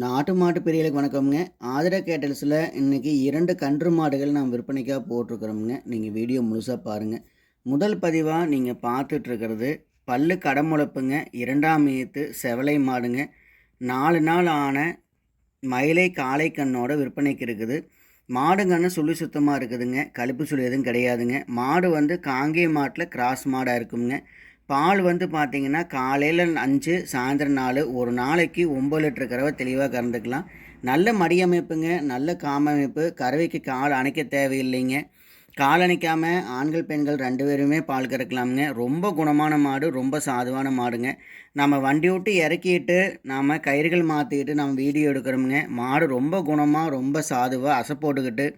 நாட்டு மாட்டு பிரியலுக்கு வணக்கம்ங்க. ஆதிரா கேட்டல்ஸில் இன்றைக்கி 2 கன்று மாடுகள் நாம் விற்பனைக்காக போட்டிருக்கிறோம்ங்க. நீங்கள் வீடியோ முழுசாக பாருங்கள். முதல் பதிவாக நீங்கள் பார்த்துட்ருக்கிறது பல்லு கடமுளப்புங்க, 2ஆம் ஈத்து செவலை மாடுங்க. 4 நாள் ஆன மயிலை காளை கண்ணோட விற்பனைக்கு இருக்குது. மாடுங்கன்னு சுழி சுத்தமாக இருக்குதுங்க. கழிப்பு சுழி எதுவும் கிடையாதுங்க. மாடு வந்து காங்கேய மாட்டில் கிராஸ் மாடாக இருக்குங்க. பால் வந்து பார்த்திங்கன்னா காலையில் 5 சாயந்தரம் 4 ஒரு நாளைக்கு 9 லிட்டர் கறவை தெளிவாக கறந்துக்கலாம். நல்ல மடியமைப்புங்க, நல்ல காமமைப்பு. கறவைக்கு கால் அணைக்க தேவையில்லைங்க. கால் அணைக்காமல் ஆண்கள் பெண்கள் 2 பேருமே பால் கறக்கலாமுங்க. ரொம்ப குணமான மாடு, ரொம்ப சாதுவான மாடுங்க. நம்ம வண்டி விட்டு இறக்கிட்டு நாம் கயிறுகள் மாற்றிக்கிட்டு நம்ம வீடியோ எடுக்கிறோமுங்க. மாடு ரொம்ப குணமாக, ரொம்ப சாதுவாக அசை போட்டுக்கிட்டு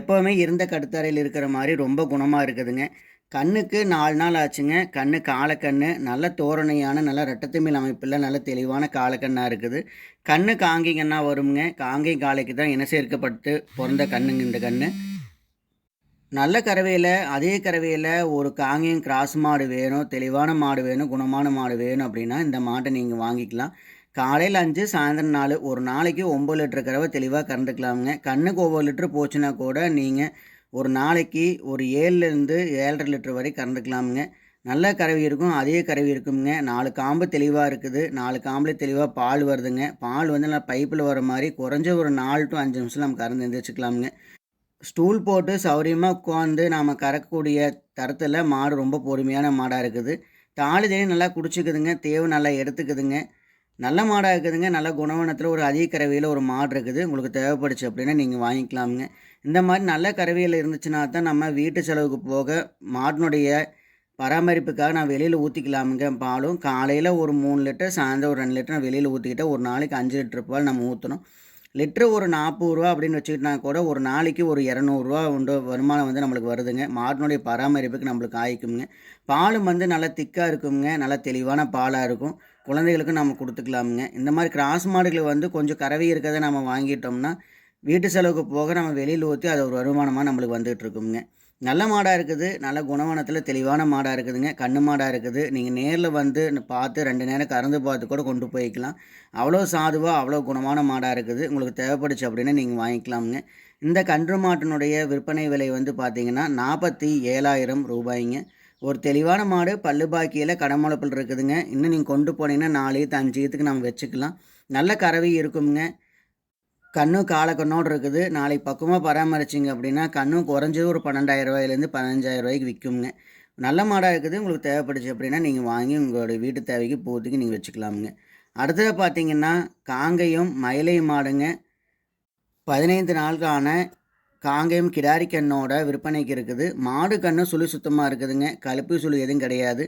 எப்போவுமே இருந்த கடுத்தறையில் இருக்கிற மாதிரி ரொம்ப குணமாக இருக்குதுங்க. கண்ணுக்கு 4 நாள் ஆச்சுங்க. கண்ணு காலக்கண்ணு நல்ல தோரணையான நல்ல ரெட்டத்திமிழ் அமைப்பில் நல்ல தெளிவான காலக்கண்ணாக இருக்குது. கண்ணு காங்கேயங்கண்ணா வருங்க. காங்கேய காளைக்கு தான் இன சேர்க்கப்பட்டு பிறந்த கண்ணுங்க இந்த கண்ணு. நல்ல கறவையில் அதே கறவையில் ஒரு காங்கேயம் கிராஸ் மாடு வேணும், தெளிவான மாடு வேணும், குணமான மாடு வேணும் அப்படின்னா இந்த மாட்டை நீங்கள் வாங்கிக்கலாம். காலையில் 5 சாயந்தரம் 4 ஒரு நாளைக்கு 9 லிட்டர் கறவை தெளிவாக கறந்துக்கலாமுங்க. கண்ணுக்கு 9 லிட்டரு போச்சுன்னா கூட நீங்கள் ஒரு நாளைக்கு ஒரு 7லேருந்து 7.5 லிட்டர் வரை கறந்துக்கலாமுங்க. நல்ல கறவை இருக்கும், அதே கறவை இருக்குங்க. 4 காம்பு தெளிவாக இருக்குது. 4 காம்பில் தெளிவாக பால் வருதுங்க. பால் வந்து நல்லா பைப்பில் வர மாதிரி குறைஞ்ச ஒரு 4 to 5 நிமிஷம் நம்ம கறந்து எந்திரிச்சிக்கலாமுங்க. ஸ்டூல் போட்டு சௌரியமாக உட்காந்து நாம் கறக்கக்கூடிய தரத்தில் மாடு ரொம்ப பொறுமையான மாடாக இருக்குது. தாலி தேடி நல்லா குடிச்சிக்குதுங்க, தேவை நல்லா எடுத்துக்குதுங்க. நல்ல மாடாக இருக்குதுங்க. நல்ல குணவனத்தில் ஒரு அதிக கறவையில் ஒரு மாடு இருக்குது. உங்களுக்கு தேவைப்படுச்சு அப்படின்னா நீங்கள் வாங்கிக்கலாமுங்க. இந்த மாதிரி நல்ல கறவையில் இருந்துச்சுன்னா தான் நம்ம வீட்டு செலவுக்கு போக மாட்டினுடைய பராமரிப்புக்காக நான் வெளியில் ஊற்றிக்கலாமுங்க. பாலும் காலையில் ஒரு 3 லிட்டர், சாயந்தரம் ஒரு 2 லிட்டர் நான் வெளியில் ஊற்றிக்கிட்டால் ஒரு நாளைக்கு 5 லிட்டர் பால் நம்ம ஊற்றணும். லிட்ரு ஒரு 40 ரூபா அப்படின்னு வச்சுக்கிட்டா கூட ஒரு நாளைக்கு ஒரு 200 உண்டு வருமானம் வந்து நம்மளுக்கு வருதுங்க. மாட்டினுடைய பராமரிப்புக்கு நம்மளுக்கு ஆயிக்குங்க. பாலும் வந்து நல்லா திக்காக இருக்குங்க. நல்லா தெளிவான பாலாக இருக்கும். குழந்தைகளுக்கு நம்ம கொடுத்துக்கலாமுங்க. இந்த மாதிரி கிராஸ் மாடுகளை வந்து கொஞ்சம் கறவை இருக்கிறத நம்ம வாங்கிட்டோம்னா வீட்டு செலவுக்கு போக நம்ம வெளியில் ஊற்றி அது ஒரு வருமானமாக நம்மளுக்கு வந்துகிட்டு இருக்குங்க. நல்ல மாடாக இருக்குது. நல்ல குணவனத்தில் தெளிவான மாடாக இருக்குதுங்க. கண்ணு மாடாக இருக்குது. நீங்கள் நேரில் வந்து பார்த்து 2 நேரம் கறந்து பார்த்து கூட கொண்டு போய்க்கலாம். அவ்வளோ சாதுவாக அவ்வளோ குணமான மாடாக இருக்குது. உங்களுக்கு தேவைப்படுச்சு அப்படின்னா நீங்கள் வாங்கிக்கலாமுங்க. இந்த கன்று மாட்டினுடைய விற்பனை விலை வந்து பார்த்திங்கன்னா 47,000 ரூபாய்ங்க. ஒரு தெளிவான மாடு பல்லு பாக்கியில் கடமுளப்பில் இருக்குதுங்க. இன்னும் நீங்கள் கொண்டு போனீங்கன்னா 4 ஈத்து 5 ஈத்துக்கு நம்ம வச்சுக்கலாம். நல்ல கறவை இருக்குங்க. கண்ணு காலக்கண்ணோடு இருக்குது. நாளைக்கு பக்குவமாக பராமரிச்சிங்க அப்படின்னா கண்ணும் குறைஞ்சது ஒரு 12,000 ரூபாயிலேருந்து 15,000 விற்குங்க. நல்ல மாடாக இருக்குது. உங்களுக்கு தேவைப்படுச்சு அப்படின்னா நீங்கள் வாங்கி உங்களுடைய வீட்டு தேவைக்கு போகிறதுக்கு நீங்கள் வச்சுக்கலாமுங்க. அடுத்தது பார்த்தீங்கன்னா காங்கேயம் மயிலை மாடுங்க. 15 நாளுக்கான காங்கேயம் கிடாரி கண்ணோட விற்பனைக்கு இருக்குது. மாடு கண்ணு சுழி சுத்தமாக இருக்குதுங்க. கழுப்பு சுழி எதுவும் கிடையாது.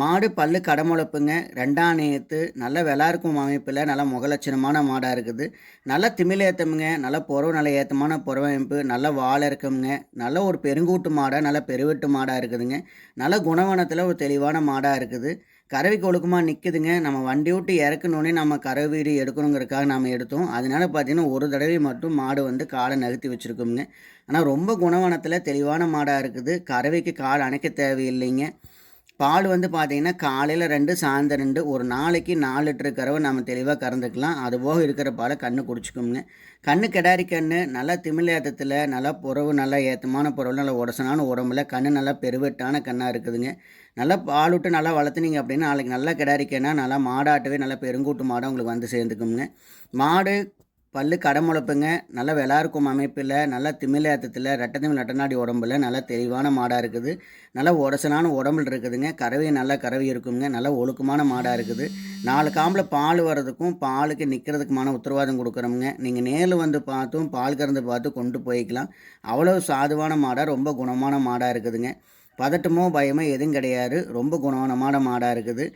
மாடு பல்லு கடமுளப்புங்க. 2ஆம் நேத்து நல்ல வெளாருக்கும் அமைப்பில் நல்ல முகலட்சணமான மாடாக இருக்குது. நல்ல திமிழேத்தமுங்க. நல்ல புறவு நல்ல ஏற்றமான புறவமைப்பு. நல்ல வால் இருக்குங்க. நல்ல ஒரு பெருங்கூட்டு மாடாக நல்ல பெருவெட்டு மாடாக இருக்குதுங்க. நல்ல குணவனத்தில் ஒரு தெளிவான மாடாக இருக்குது. கறவைக்கு ஒழுக்கமாக நிற்குதுங்க. நம்ம வண்டி விட்டு இறக்கணுன்னே நம்ம கறவை வீடு எடுக்கணுங்கிறதுக்காக நம்ம எடுத்தோம். அதனால பார்த்தீங்கன்னா ஒரு தடவை மட்டும் மாடு வந்து காலை நகர்த்தி வச்சுருக்கோங்க. ஆனால் ரொம்ப குணவனத்தில் தெளிவான மாடாக இருக்குது. கறவைக்கு கால் அணைக்க தேவையில்லைங்க. பால் வந்து பார்த்திங்கன்னா காலையில் 2 சாயந்தரம் 2 ஒரு நாளைக்கு 4 லிட்டரு கறவை நம்ம தெளிவாக கறந்துக்கலாம். அதுபோக இருக்கிற பாலை கண்ணு குடிச்சிக்கோங்க. கண்ணு கிடாரி கண்ணு நல்லா திமிழ் ஏற்றத்தில் நல்லா புறவு நல்லா ஏற்றமான புறவு நல்லா உடசனான உடம்புல கண்ணு நல்லா பெருவெட்டான கண்ணாக இருக்குதுங்க. நல்லா பால் விட்டு நல்லா வளர்த்துனீங்க அப்படின்னா நாளைக்கு நல்லா கிடாரி கண்ணா நல்லா மாடாட்டவே நல்லா பெருங்கூட்டு மாடாக உங்களுக்கு வந்து சேர்ந்துக்குங்க. மாடு பல்லு கடமுளப்புங்க. நல்ல வெளாருக்கும் அமைப்பில் நல்ல திமிழேத்தத்தில் ரெட்டத்திமிழ் நட்டநாடி உடம்புல நல்லா தெளிவான மாடாக இருக்குது. நல்லா உடசனான உடம்புல இருக்குதுங்க. கறவை நல்லா கறவை இருக்குங்க. நல்ல ஒழுக்கமான மாடாக இருக்குது. 4 காம்பில் பால் வர்றதுக்கும் பாலுக்கு நிற்கிறதுக்குமான உத்தரவாதம் கொடுக்குறோமுங்க. நீங்கள் நேரில் வந்து பார்த்தும் பால் கறந்து பார்த்து கொண்டு போய்க்கலாம். அவ்வளோ சாதுவான மாடாக ரொம்ப குணமான மாடாக இருக்குதுங்க. பதட்டமோ பயமோ எதுவும் கிடையாது. ரொம்ப குணமான மாடாக இருக்குது.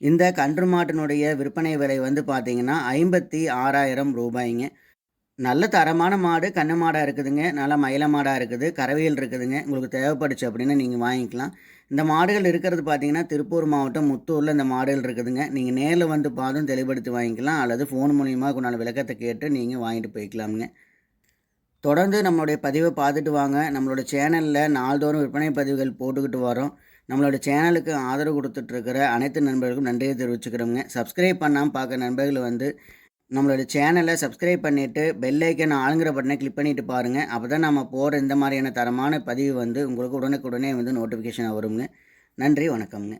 இந்த கன்று மாட்டினுடைய விற்பனை விலை வந்து பார்த்திங்கன்னா 56,000 ரூபாய்ங்க. நல்ல தரமான மாடு கன்று மாடாக இருக்குதுங்க. நல்ல மயில மாடாக இருக்குது. கறவையில் இருக்குதுங்க. உங்களுக்கு தேவைப்படுச்சு அப்படின்னா நீங்கள் வாங்கிக்கலாம். இந்த மாடுகள் இருக்கிறது பார்த்திங்கன்னா திருப்பூர் மாவட்டம் முத்தூரில் இந்த மாடுகள் இருக்குதுங்க. நீங்கள் நேரில் வந்து பார்த்தும் தெளிவுபடுத்தி வாங்கிக்கலாம். அல்லது ஃபோன் மூலிமா உண்டான விளக்கத்தை கேட்டு நீங்கள் வாங்கிட்டு போய்க்கலாமுங்க. தொடர்ந்து நம்மளுடைய பதிவை பார்த்துட்டு வாங்க. நம்மளோட சேனலில் நாள்தோறும் விற்பனை பதிவுகள் போட்டுக்கிட்டு வரோம். நம்மளோட சேனலுக்கு ஆதரவு கொடுத்துட்ருக்கிற அனைத்து நண்பர்களுக்கும் நன்றியை தெரிவிச்சுக்கிறோங்க. சப்ஸ்கிரைப் பண்ணாமல் பார்க்குற நண்பர்கள் வந்து நம்மளோட சேனலை சப்ஸ்கிரைப் பண்ணிவிட்டு பெல் ஐக்கன் ஆளுங்கிற பட்டனை கிளிக் பண்ணிவிட்டு பாருங்கள். அப்போ தான் நம்ம போகிற இந்த மாதிரியான தரமான பதிவு வந்து உங்களுக்கு உடனுக்குடனே வந்து நோட்டிஃபிகேஷன் வருங்க. நன்றி, வணக்கம்ங்க.